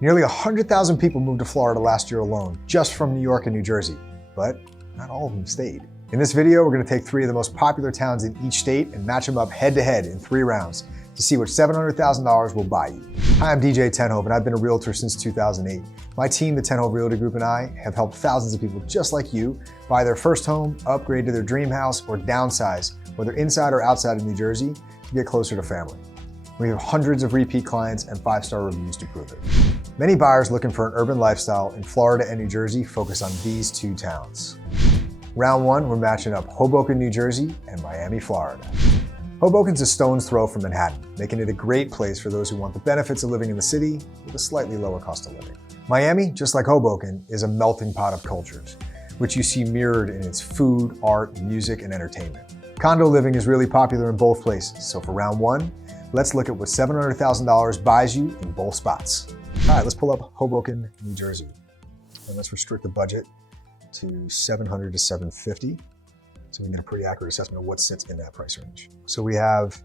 Nearly 100,000 people moved to Florida last year alone, just from New York and New Jersey, but not all of them stayed. In this video, we're going to take 3 of the most popular towns in each state and match them up head-to-head in 3 rounds to see which $700,000 will buy you. Hi, I'm DJ Tenhove, and I've been a realtor since 2008. My team, the Tenhove Realty Group, and I have helped thousands of people just like you buy their first home, upgrade to their dream house, or downsize, whether inside or outside of New Jersey, to get closer to family. We have hundreds of repeat clients and 5-star reviews to prove it. Many buyers looking for an urban lifestyle in Florida and New Jersey focus on these 2 towns. Round 1, we're matching up Hoboken, New Jersey and Miami, Florida. Hoboken's a stone's throw from Manhattan, making it a great place for those who want the benefits of living in the city with a slightly lower cost of living. Miami, just like Hoboken, is a melting pot of cultures, which you see mirrored in its food, art, music, and entertainment. Condo living is really popular in both places, so for round 1, let's look at what $700,000 buys you in both spots. All right, let's pull up Hoboken, New Jersey, and let's restrict the budget to $700 to $750, so we can get a pretty accurate assessment of what sits in that price range. So we have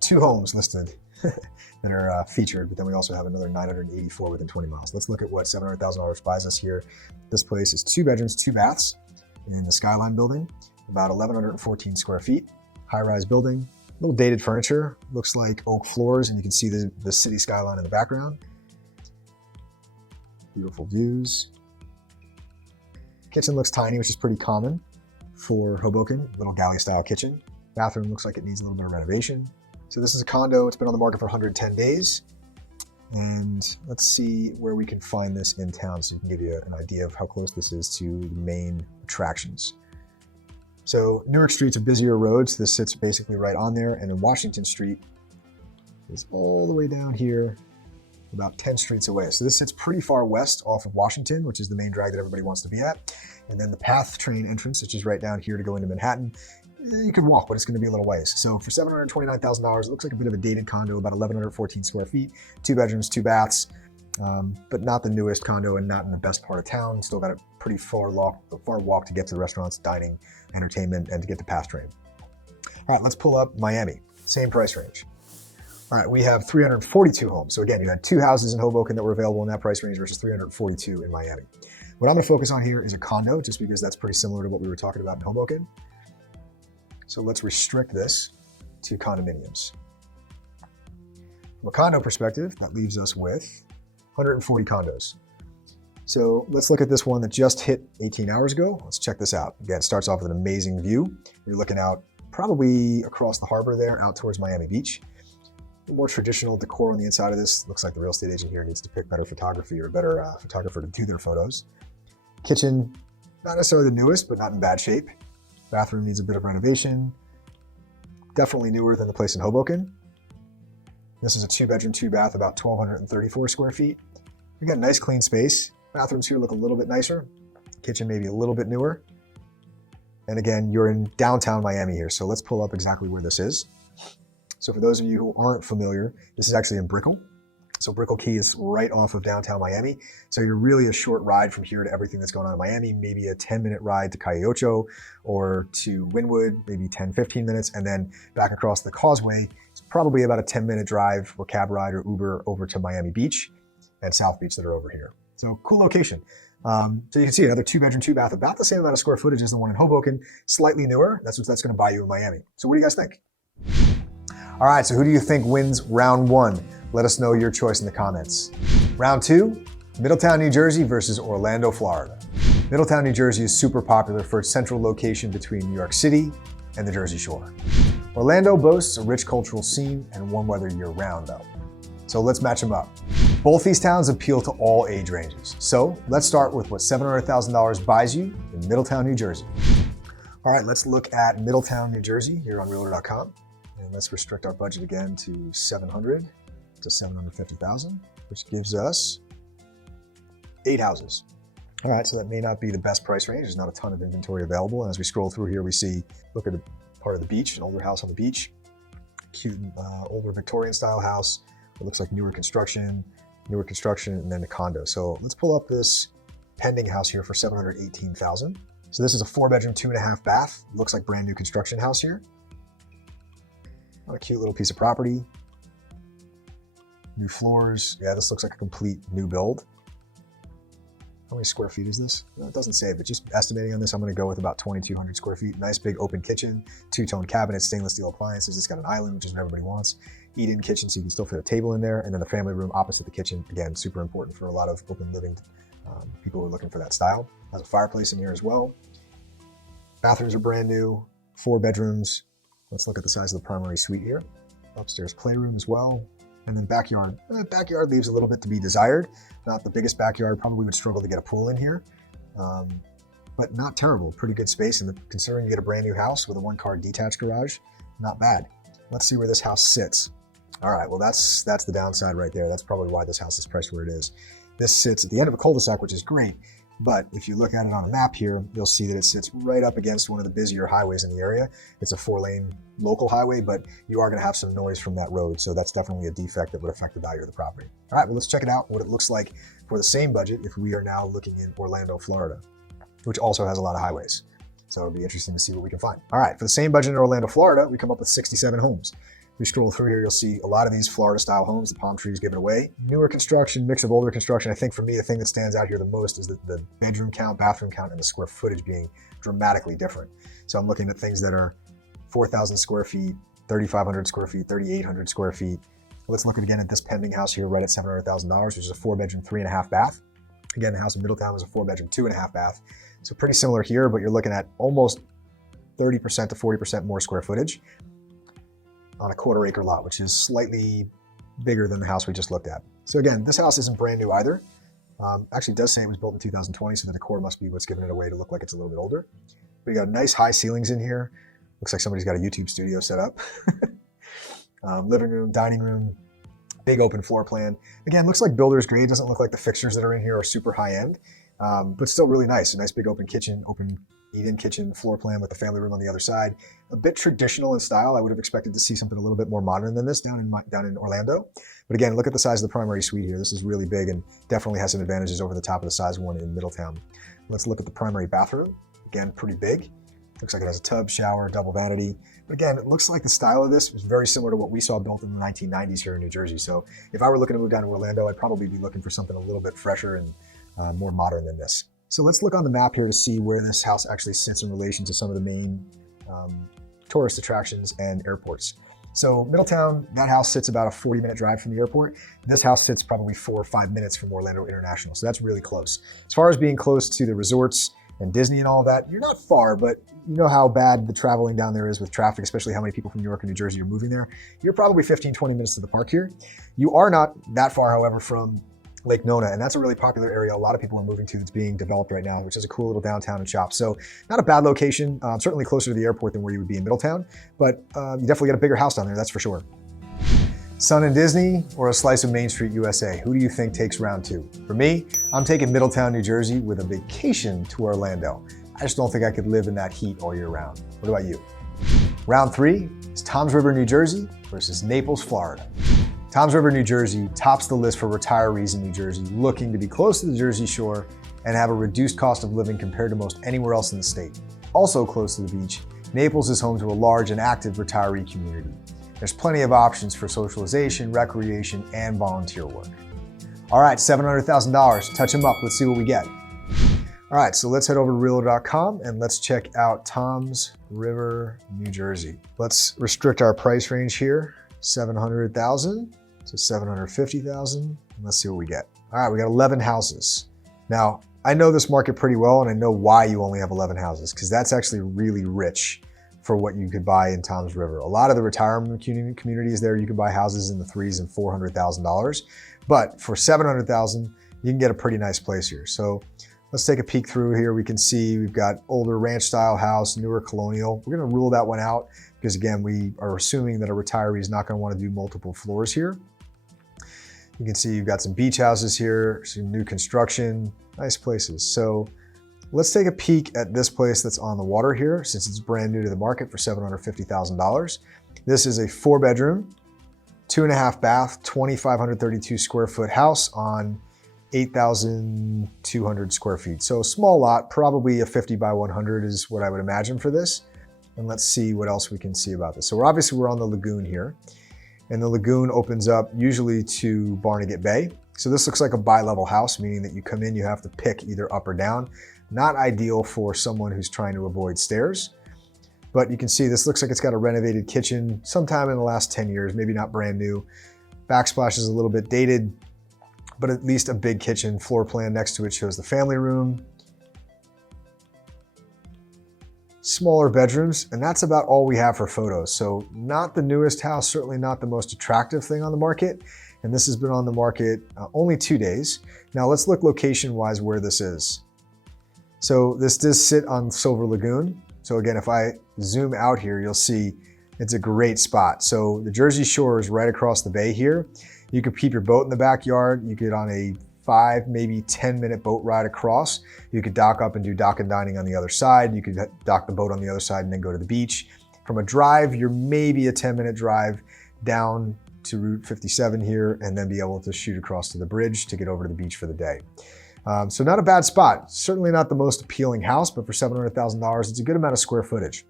2 homes listed that are featured, but then we also have another 984 within 20 miles. Let's look at what $700,000 buys us here. This place is 2 bedrooms, 2 baths in the Skyline building, about 1,114 square feet, high-rise building, a little dated furniture, looks like oak floors, and you can see the city skyline in the background. Beautiful views. Kitchen looks tiny, which is pretty common for Hoboken, little galley-style kitchen. Bathroom looks like it needs a little bit of renovation. So this is a condo. It's been on the market for 110 days. And let's see where we can find this in town so you can give you an idea of how close this is to the main attractions. So Newark Street's a busier road, so this sits basically right on there. And then Washington Street is all the way down here, about 10 streets away. So this sits pretty far west off of Washington, which is the main drag that everybody wants to be at. And then the PATH train entrance, which is right down here to go into Manhattan, you could walk, but it's going to be a little ways. So for $729,000, it looks like a bit of a dated condo, about 1,114 square feet, 2 bedrooms, 2 baths, but not the newest condo and not in the best part of town. Still got a pretty far walk to get to the restaurants, dining, entertainment, and to get to PATH train. All right, let's pull up Miami, same price range. All right, we have 342 homes. So again, you had 2 houses in Hoboken that were available in that price range versus 342 in Miami. What I'm going to focus on here is a condo, just because that's pretty similar to what we were talking about in Hoboken. So let's restrict this to condominiums. From a condo perspective, that leaves us with 140 condos. So let's look at this one that just hit 18 hours ago. Let's check this out. Again, it starts off with an amazing view. You're looking out probably across the harbor there, out towards Miami Beach. The more traditional decor on the inside of this. Looks like the real estate agent here needs to pick better photography or a better photographer to do their photos. Kitchen, not necessarily the newest, but not in bad shape. Bathroom needs a bit of renovation. Definitely newer than the place in Hoboken. This is a 2 bedroom, 2 bath, about 1,234 square feet. You got a nice clean space. Bathrooms here look a little bit nicer. Kitchen maybe a little bit newer. And again, you're in downtown Miami here. So let's pull up exactly where this is. So for those of you who aren't familiar, this is actually in Brickell. So Brickell Key is right off of downtown Miami. So you're really a short ride from here to everything that's going on in Miami, maybe a 10-minute ride to Calle Ocho or to Wynwood, maybe 10, 15 minutes, and then back across the causeway. It's probably about a 10-minute drive or cab ride or Uber over to Miami Beach and South Beach that are over here. So cool location. So you can see another 2 bedroom, 2 bath, about the same amount of square footage as the one in Hoboken, slightly newer. That's what that's going to buy you in Miami. So what do you guys think? All right, so who do you think wins round 1? Let us know your choice in the comments. Round 2, Middletown, New Jersey versus Orlando, Florida. Middletown, New Jersey is super popular for its central location between New York City and the Jersey Shore. Orlando boasts a rich cultural scene and warm weather year-round though. So let's match them up. Both these towns appeal to all age ranges. So let's start with what $700,000 buys you in Middletown, New Jersey. All right, let's look at Middletown, New Jersey here on realtor.com. And let's restrict our budget again to 700 to 750,000, which gives us 8 houses. All right, so that may not be the best price range. There's not a ton of inventory available. And as we scroll through here, we see, look at a part of the beach, an older house on the beach, cute older Victorian style house. It looks like newer construction, and then a condo. So let's pull up this pending house here for 718,000. So this is a 4 bedroom, 2.5 bath. Looks like brand new construction house here. What a cute little piece of property. New floors. Yeah, this looks like a complete new build. How many square feet is this? No, it doesn't say, but just estimating on this, I'm gonna go with about 2,200 square feet. Nice big open kitchen, two-tone cabinets, stainless steel appliances. It's got an island, which is what everybody wants. Eat-in kitchen, so you can still fit a table in there. And then the family room opposite the kitchen. Again, super important for a lot of open living people who are looking for that style. Has a fireplace in here as well. Bathrooms are brand new, 4 bedrooms. Let's look at the size of the primary suite here. Upstairs playroom as well. And then backyard. Backyard leaves a little bit to be desired. Not the biggest backyard, probably would struggle to get a pool in here. But not terrible, pretty good space. And considering you get a brand new house with a 1-car detached garage, not bad. Let's see where this house sits. All right, well that's the downside right there. That's probably why this house is priced where it is. This sits at the end of a cul-de-sac, which is great. But if you look at it on a map here, you'll see that it sits right up against one of the busier highways in the area. It's a 4-lane local highway, but you are gonna have some noise from that road. So that's definitely a defect that would affect the value of the property. All right, well, let's check it out, what it looks like for the same budget if we are now looking in Orlando, Florida, which also has a lot of highways. So it'll be interesting to see what we can find. All right, for the same budget in Orlando, Florida, we come up with 67 homes. If we scroll through here, you'll see a lot of these Florida-style homes, the palm trees given away. Newer construction, mix of older construction. I think for me, the thing that stands out here the most is the bedroom count, bathroom count, and the square footage being dramatically different. So I'm looking at things that are 4,000 square feet, 3,500 square feet, 3,800 square feet. Let's look again at this pending house here right at $700,000, which is a 4-bedroom, 3.5 bath. Again, the house in Middletown was a 4-bedroom, 2.5 bath. So pretty similar here, but you're looking at almost 30% to 40% more square footage on a 1/4 acre lot, which is slightly bigger than the house we just looked at. So again, this house isn't brand new either. Actually, it does say it was built in 2020, so the decor must be what's giving it away to look like it's a little bit older. But you got nice high ceilings in here. Looks like somebody's got a YouTube studio set up. Living room, dining room, big open floor plan. Again, looks like builder's grade. Doesn't look like the fixtures that are in here are super high end, but still really nice. A nice big open kitchen, open eat-in kitchen, floor plan with the family room on the other side. A bit traditional in style. I would have expected to see something a little bit more modern than this down in Orlando. But again, look at the size of the primary suite here. This is really big and definitely has some advantages over the top of the size one in Middletown. Let's look at the primary bathroom. Again, pretty big. Looks like it has a tub, shower, double vanity. But again, it looks like the style of this is very similar to what we saw built in the 1990s here in New Jersey. So if I were looking to move down to Orlando, I'd probably be looking for something a little bit fresher and more modern than this. So let's look on the map here to see where this house actually sits in relation to some of the main tourist attractions and airports. So Middletown, that house sits about a 40-minute drive from the airport. This house sits probably 4 or 5 minutes from Orlando International. So that's really close. As far as being close to the resorts and Disney and all of that, you're not far, but you know how bad the traveling down there is with traffic, especially how many people from New York and New Jersey are moving there. You're probably 15, 20 minutes to the park here. You are not that far, however, from Lake Nona, and that's a really popular area a lot of people are moving to that's being developed right now, which is a cool little downtown and shop. So not a bad location, certainly closer to the airport than where you would be in Middletown, but you definitely get a bigger house down there, that's for sure. Sun and Disney or a slice of Main Street USA? Who do you think takes round 2? For me, I'm taking Middletown, New Jersey with a vacation to Orlando. I just don't think I could live in that heat all year round. What about you? Round 3 is Toms River, New Jersey versus Naples, Florida. Toms River, New Jersey tops the list for retirees in New Jersey looking to be close to the Jersey Shore and have a reduced cost of living compared to most anywhere else in the state. Also close to the beach, Naples is home to a large and active retiree community. There's plenty of options for socialization, recreation, and volunteer work. All right, $700,000, touch them up, let's see what we get. All right, so let's head over to realtor.com and let's check out Toms River, New Jersey. Let's restrict our price range here, $700,000 to $750,000. Let's see what we get. All right, we got 11 houses. Now, I know this market pretty well and I know why you only have 11 houses, because that's actually really rich for what you could buy in Toms River. A lot of the retirement communities there, you can buy houses in the $300,000 and $400,000. But for $700,000, you can get a pretty nice place here. So let's take a peek through here. We can see we've got older ranch style house, newer colonial. We're gonna rule that one out because again, we are assuming that a retiree is not gonna wanna do multiple floors here. You can see you've got some beach houses here, some new construction, nice places. So let's take a peek at this place that's on the water here, since it's brand new to the market for $750,000. This is a 4-bedroom, 2.5 bath, 2,532 square foot house on 8,200 square feet. So a small lot, probably a 50 by 100 is what I would imagine for this. And let's see what else we can see about this. So we're on the lagoon here. and the lagoon opens up usually to Barnegat Bay. So this looks like a bi-level house, meaning that you come in, you have to pick either up or down. Not ideal for someone who's trying to avoid stairs. But you can see this looks like it's got a renovated kitchen sometime in the last 10 years, maybe not brand new. Backsplash is a little bit dated, but at least a big kitchen. Floor plan next to it shows the family room. Smaller bedrooms, and that's about all we have for photos. So not the newest house, certainly not the most attractive thing on the market. And this has been on the market only 2 days. Now let's look location-wise where this is. So this does sit on Silver Lagoon. So again, if I zoom out here, you'll see it's a great spot. So the Jersey Shore is right across the bay here. You could keep your boat in the backyard. You could, on a 5, maybe 10-minute boat ride across, you could dock up and do dock and dining on the other side. You could dock the boat on the other side and then go to the beach. From a drive, you're maybe a 10-minute drive down to Route 57 here, and then be able to shoot across to the bridge to get over to the beach for the day. So not a bad spot. Certainly not the most appealing house, but for $700,000, it's a good amount of square footage.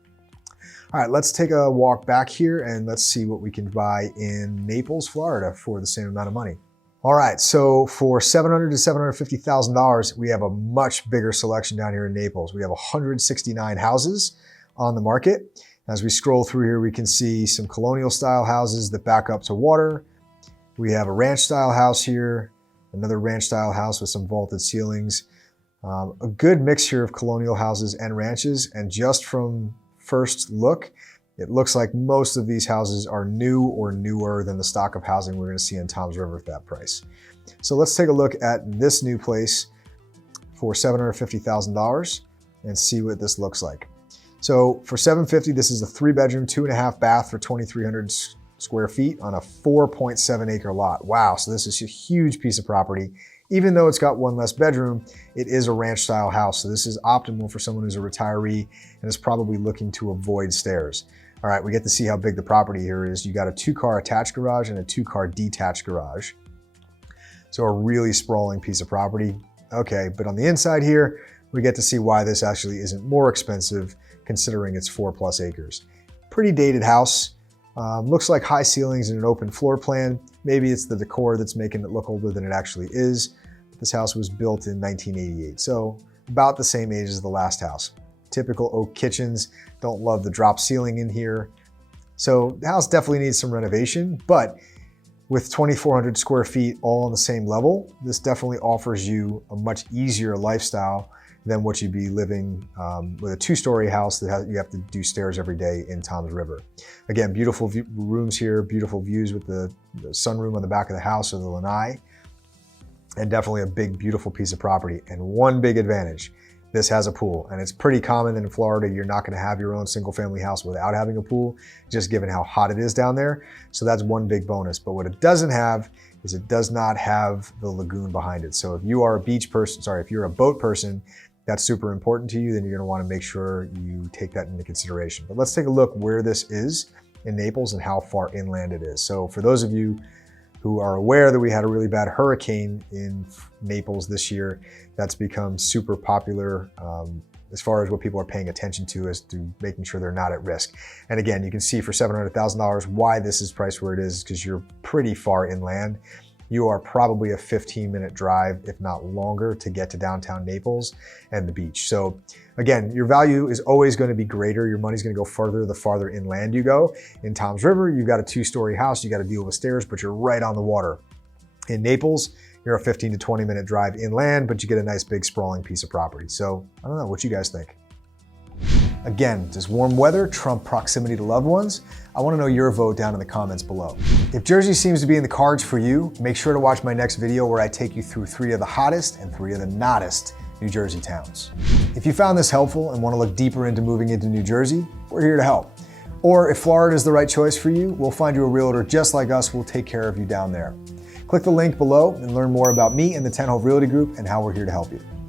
All right, let's take a walk back here and let's see what we can buy in Naples, Florida for the same amount of money. All right, so for $700,000 to $750,000, we have a much bigger selection down here in Naples. We have 169 houses on the market. As we scroll through here, we can see some colonial style houses that back up to water. We have a ranch style house here, another ranch style house with some vaulted ceilings. A good mixture of colonial houses and ranches, and just from first look, it looks like most of these houses are new or newer than the stock of housing we're going to see in Toms River at that price. So let's take a look at this new place for $750,000 and see what this looks like. So for $750,000, this is a 3-bedroom, 2.5 bath for 2,300 square feet on a 4.7 acre lot. Wow, so this is a huge piece of property. Even though it's got one less bedroom, it is a ranch style house. So this is optimal for someone who's a retiree and is probably looking to avoid stairs. All right, we get to see how big the property here is. You got a 2-car attached garage and a 2-car detached garage. So a really sprawling piece of property. Okay, but on the inside here, we get to see why this actually isn't more expensive considering it's 4+ acres. Pretty dated house. Looks like high ceilings and an open floor plan. Maybe it's the decor that's making it look older than it actually is. This house was built in 1988, so about the same age as the last house. Typical oak kitchens. Don't love the drop ceiling in here. So the house definitely needs some renovation, but with 2,400 square feet all on the same level, this definitely offers you a much easier lifestyle than what you'd be living with a 2-story house that you have to do stairs every day in Toms River. Again, beautiful rooms here, beautiful views with the sunroom on the back of the house or the lanai, and definitely a big, beautiful piece of property. And one big advantage, this has a pool, and it's pretty common that in Florida, you're not gonna have your own single family house without having a pool, just given how hot it is down there. So that's one big bonus. But what it doesn't have is it does not have the lagoon behind it. So if you are a beach person, if you're a boat person, that's super important to you, then you're gonna wanna make sure you take that into consideration. But let's take a look where this is in Naples and how far inland it is. So for those of you who are aware that we had a really bad hurricane in Naples this year, that's become super popular as far as what people are paying attention to as to making sure they're not at risk. And again, you can see for $700,000 why this is priced where it is, because you're pretty far inland. You are probably a 15-minute drive, if not longer, to get to downtown Naples and the beach. So again, your value is always going to be greater. Your money's going to go further the farther inland you go. In Toms River, you've got a 2-story house. You got to deal with stairs, but you're right on the water. In Naples, you're a 15 to 20-minute drive inland, but you get a nice big sprawling piece of property. So I don't know, what you guys think? Again, does warm weather trump proximity to loved ones? I want to know your vote down in the comments below. If Jersey seems to be in the cards for you, make sure to watch my next video where I take you through 3 of the hottest and 3 of the nottest New Jersey towns. If you found this helpful and want to look deeper into moving into New Jersey, we're here to help. Or if Florida is the right choice for you, we'll find you a realtor just like us. We'll take care of you down there. Click the link below and learn more about me and the 10 Hove Realty Group and how we're here to help you.